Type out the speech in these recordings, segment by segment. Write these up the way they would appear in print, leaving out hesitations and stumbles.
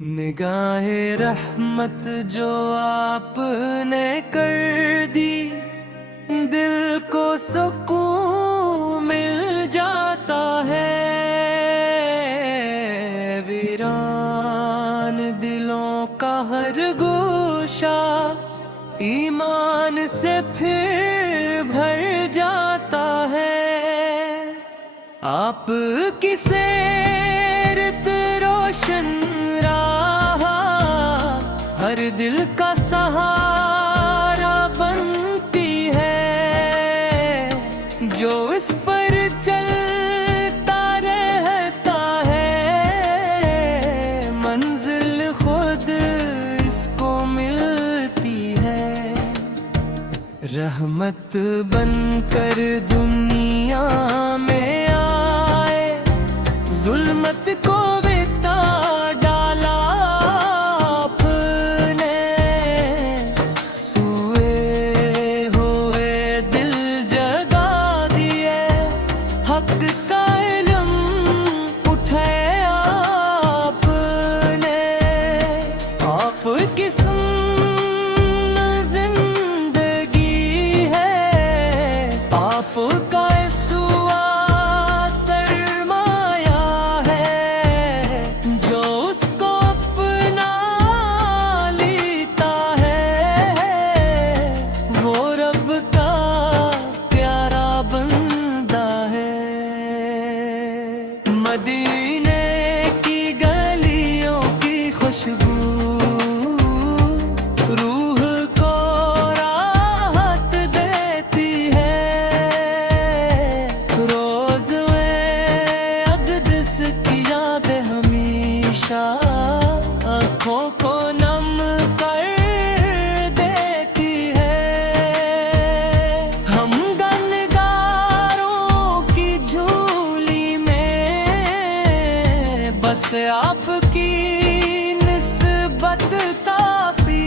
निगाह रहमत जो आपने कर दी, दिल को सुकून मिल जाता है। वीरान दिलों का हर गोशा ईमान से फिर भर जाता है। आप की सैरत रोशन रहा, हर दिल का सहारा बनती है। जो इस पर चलता रहता है, मंजिल खुद इसको मिलती है। रहमत बनकर दुनिया में आए, जुल्मत को बिता डाला आपने। सोए हुए दिल जगा दिए, हक का इल्म उठाया आपने। आपकी आपका इसवा सरमाया है। जो उसको अपना लेता है, वो रब का प्यारा बंदा है। मदीने की गलियों की खुशबू रूह को राहत देती है। रोज में अक़दस की यादें हमेशा आँखों को नम कर देती है। हम गनगारों की झोली में बस आपकी निस्बत काफी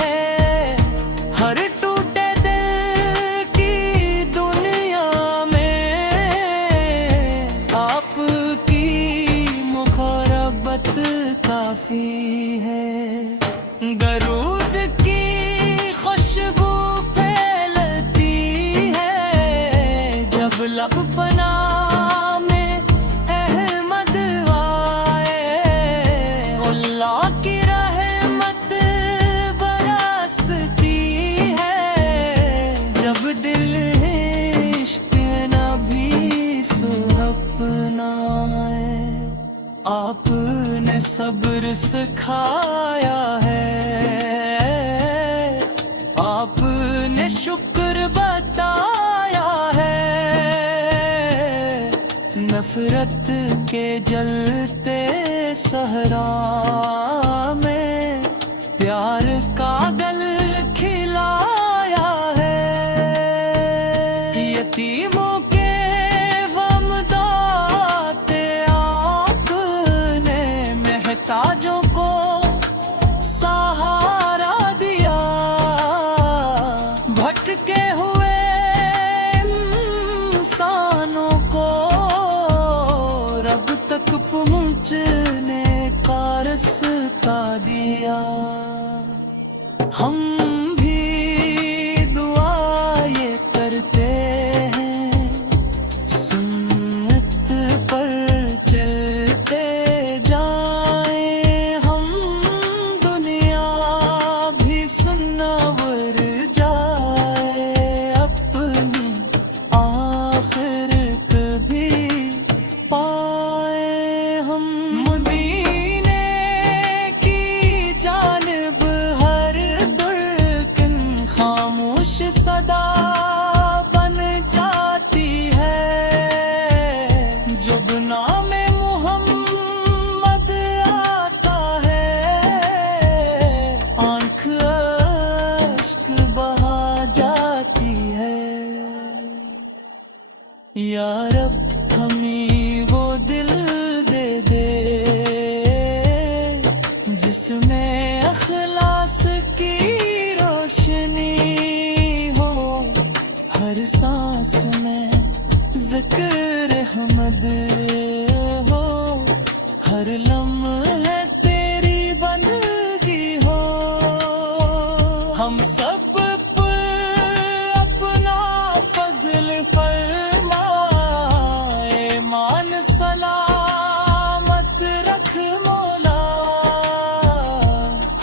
है। हर टूटे दिल की दुनिया में आपकी मुखरबत काफी है। दरूद की खुशबू फैलती है, जब लब पना में अहमद आए। अल्लाह की रहमत बरसती है, जब दिल इश्क नबी से अपनाए। आपने सब्र सिखाया है, आपने शुक्र बताया है। नफरत के जलते सहरा में प्यार का गल खिलाया है। यतीमों के वमदाते आपने, महताजों को सहारा दिया। भटके हुए इंसानों को रब तक पहुँचने का रास्ता दिया। हम भी दुआ ये करते हैं, सुन्नत पर चलते जाएं हम। दुनिया भी सुन्नवर जाए, अपनी आखिरत भी पाए हम। मदीने की जानिब हर दुर्गन खामोश सदा बन जाती है। जब नाम मुहम्मद आता है, आँख अश्क बहा जाती है। या रब हमें वो दिल दे दे, जिसमें अखलास की रोशनी हो। हर सांस में ज़िक्र अहमद हो, हर लम्हे तेरी